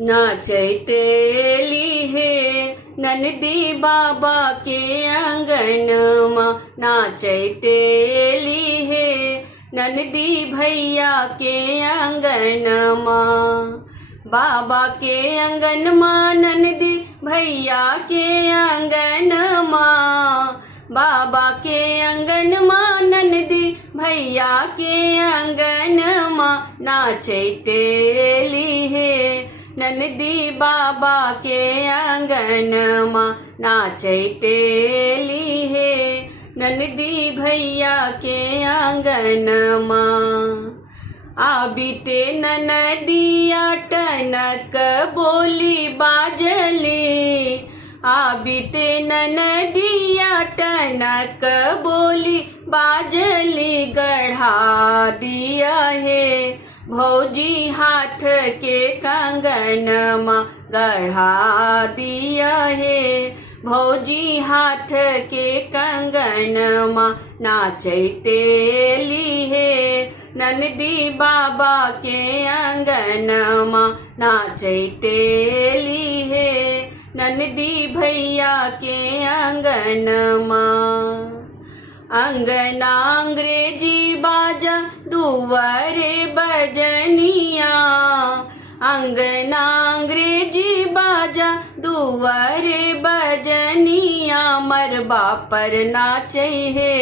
नाचैतेली हे नंदी बाबा के आंगनमा, नाचैतेली हे नंदी भैया के आंगनमा। बाबा के आंगनमा नंदी भैया के आंगनमा, बाबा के आंगनमा नंदी भैया के आंगनमा, नाचैतेली हे नंदी बाबा के आंगनमा, नाचैतेली हे नंदी भैया के आंगनमा। आबिते ननदिया टनक बोली बाजले, आबिते ननदिया टनक बोली बाजली, गढ़ा दिया है भौजी हाथ के कंगनमा, गढ़ा दिया है भौजी हाथ के कंगनमा, नाचैतेली है नंदी बाबा के आंगनमा, नाचैतेली है नंदी भैया के आंगनमा। अंगना अंग्रेजी बाजा दुआरे बजनिया, अंगना अंग्रेजी बाजा दुआरे बजनिया, मरबा पर नाचे है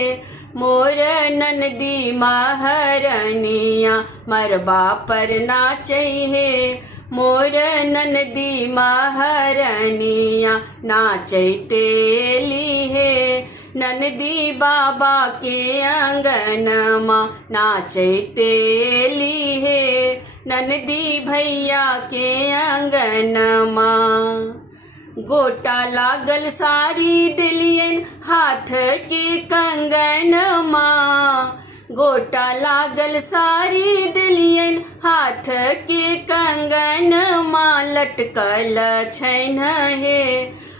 मोर नंदी महारनिया, मरबा पर नाचे है मोर नंदी महारनिया, नाचैतेली है नंदी बाबा के आंगनमा, नाचैतेली है नंदी भैया के आंगनमा। गोटा लागल सारी दिलियन हाथ के कंगनमा, गोटा लागल सारी दिलियन हाथ के कंगनमा, लटकल छैन हे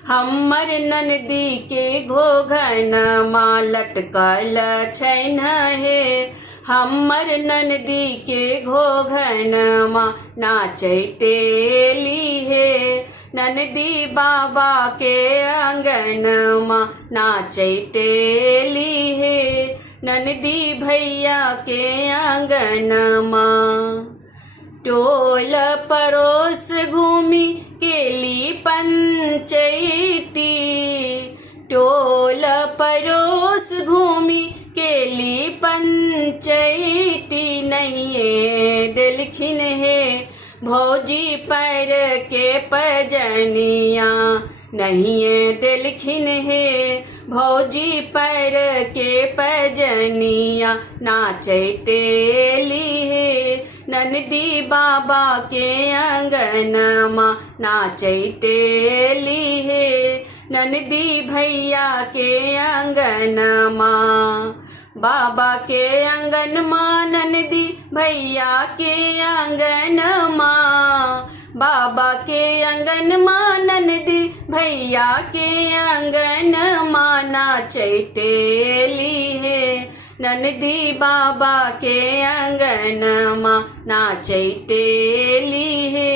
हमर नंदी के घोघनमा, लटकल छैन हे हमर नंदी के घोघनमा, नाचैतेली हे नंदी बाबा के आंगनमा, नाचैतेली हे नंदी भैया के आंगनमा। टोल परोस घूमी केली पंचैती, टोल परोस घूमी केली पंचैती, नहीं दिलखिन है भौजी पैर के पजनिया, नहीं दिलखिन है भौजी पैर के पजनिया, नाचैतेली है नंदी बाबा के आंगनमा, नाचैतेली है नंदी भैया के आंगनमा। बाबा के आंगनमा नंदी भैया के आंगनमा, बाबा के आंगनमा नंदी भैया के आंगनमा, नाचैतेली है नंदी बाबा के आंगनमा, नाचैतेली है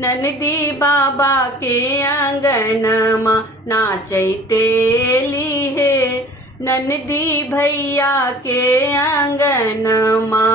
नंदी बाबा के आंगनमा, नाचैतेली है नंदी भैया के आंगनमा।